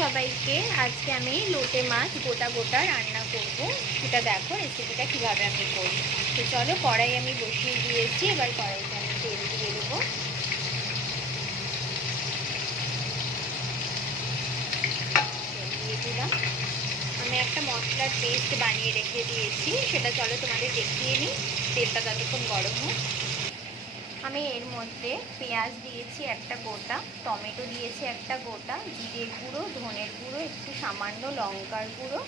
সবাইকে, আজকে আমি লোটে মাছ গোটা গোটা রান্না করব। সেটা দেখো রেসিপিটা কীভাবে আমি করি। তো চলো, কড়াই আমি বসিয়ে দিয়েছি। এবার কড়াইতে আমি তেল দিয়ে দেবো। তেল দিয়ে দিলাম। আমি একটা মশলার পেস্ট বানিয়ে রেখে দিয়েছি, সেটা চলো তোমাদের দেখিয়ে নিই। তেলটা ততক্ষণ গরম হোক। আমি এর মধ্যে পেঁয়াজ দিয়েছি একটা গোটা, টমেটো দিয়েছি একটা গোটা, জিরে গুঁড়ো, ধনের গুঁড়ো, একটু সামান্য লঙ্কার গুঁড়ো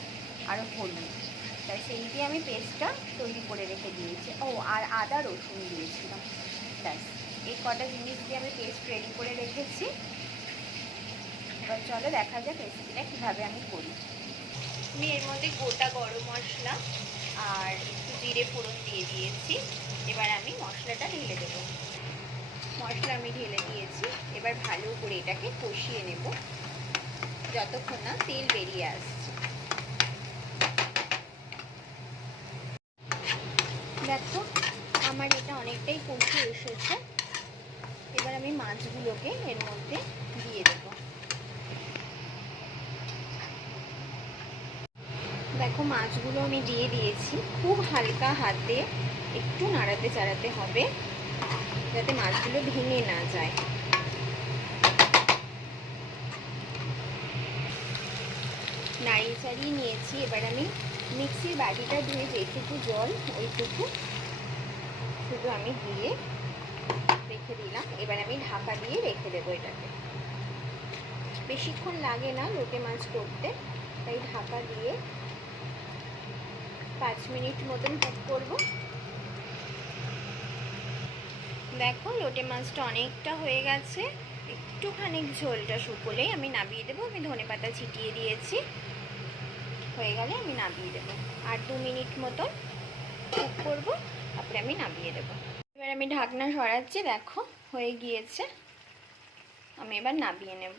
আর হলুদ। তাই সেই দিয়ে আমি পেস্টটা তৈরি করে রেখে দিয়েছি। আর আদা রসুন দিয়েছিলাম। ব্যাস, এই কটা জিনিস দিয়ে আমি পেস্ট রেডি করে রেখেছি। এবার চলো দেখা যাক রেসিপিটা কীভাবে আমি করি। আমি এর মধ্যে গোটা গরম মশলা আর একটু জিরে ফোড়ন দিয়ে দিয়েছি। এবার আমি মশলাটা ঢেলে দেবো। মশলা আমি ঢেলে দিয়েছি। এবার ভালো করে এটাকে কষিয়ে নেব যতক্ষণ না তেল বেরিয়ে আসছে। দেখো আমার এটা অনেকটাই কষে এসেছে। এবার আমি মাছগুলোকে এর মধ্যে দিয়ে দেব। দেখো মাছগুলো আমি দিয়ে দিয়েছি। খুব হালকা হাতে একটু নাড়াতে চাড়াতে হবে যাতে মাছগুলো ভেঙে না যায়। নাড়িয়ে চাড়িয়ে নিয়েছি। এবার আমি মিক্সির বাটিটা ধুয়ে যেটুকু জল ওইটুকু শুধু আমি দিয়ে রেখে দিলাম। এবার আমি ঢাকা দিয়ে রেখে দেবো এটাকে। বেশিক্ষণ লাগে না লোটে মাছ করতে, তাই ঢাকা দিয়ে 5 মিনিট মতন কুক করব। দেখো লোটে মাছটা অনেকটা হয়ে গেছে। একটুখানি ঝোলটা শুকোলেই আমি নামিয়ে দেবো। আমি ধনেপাতা ছিটিয়ে দিয়েছি। হয়ে গেলে আমি নামিয়ে দেবো। আর 2 মিনিট মতন কুক করবো, তারপরে আমি নামিয়ে দেবো। এবার আমি ঢাকনা সরাচ্ছি। দেখো হয়ে গিয়েছে। আমি এবার নামিয়ে নেব।